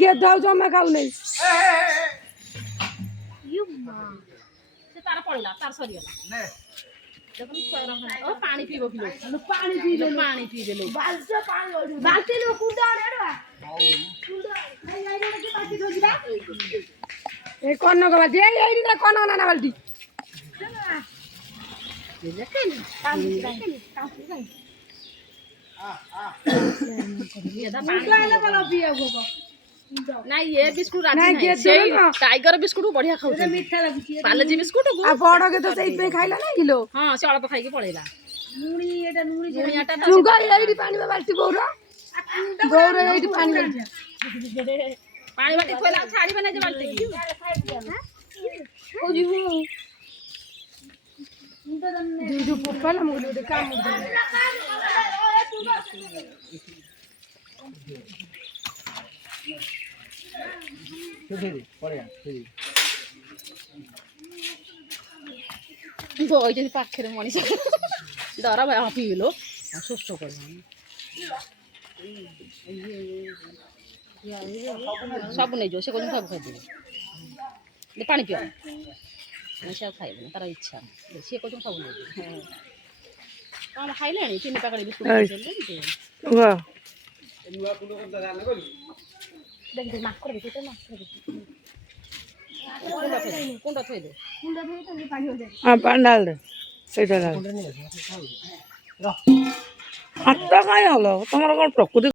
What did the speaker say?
গেট দাও জমা খাও নেই তার পড়লা তার সরিগলা পানি পিব পানি পিবে লোক বালতি লোক এই কর্ণক বালতি এই কর্ণক নানা বালতি ନାଇଁ ଏ ବିସ୍କୁଟ ସେଇ ଟାଇଗର ବିସ୍କୁଟ ବଢିଆ ଖାଉଛି ମିଠା ଲାଗୁଛି ପାଲେଜି ବିସ୍କୁଟ ବଡ କେ ତ ସେଇଥିପାଇଁ ଖାଇଲା ନା କିଲୋ ହଁ ସେ ଅଳ୍ପ ଖାଇକି ପଳେଇଲା ଚୁଙ୍ଗ ଏଇଠି ପାଣି ବାଲ୍ଟି ଗୌର ଏଇଠି ପାଣି ପାଣି ବାଲ୍ଟି ଥୋଇଲା ଛାଡ଼ିବେ ନା ଯେ ବାଲ୍ଟି ଯୋଉ ପୋପାଲା ମୁଁ ଗୋଟେ କାମ ବଇଛନ୍ତି ପାଖରେ ମଣିଷ ଡର ଭୟ ପିଇଲୋ ସୁସ୍ଥ କରିବ ସବୁ ନେଇଯିବ ସେ କହୁଛନ୍ତି ସବୁ ଖାଇଦେବେ ପାଣି ପିଅ ସେ ଆଉ ଖାଇବେନି ତାର ଇଚ୍ଛା ସିଏ କହୁଛନ୍ତି ସବୁ ନେଇଯିବ କ'ଣ ଖାଇଲେଣି ଚିନି ପାକଡ଼ି ବିସ୍କୁଟ ମାଙ୍କଡ଼ ଦେଖି କୁଣ୍ଡ ଥୋଇଦେ ପାଣି ଢାଲ ଦେ ସେଇଟା ହାତ କାଇଁ ହଲ ତମର କ'ଣ ପ୍ରକୃତି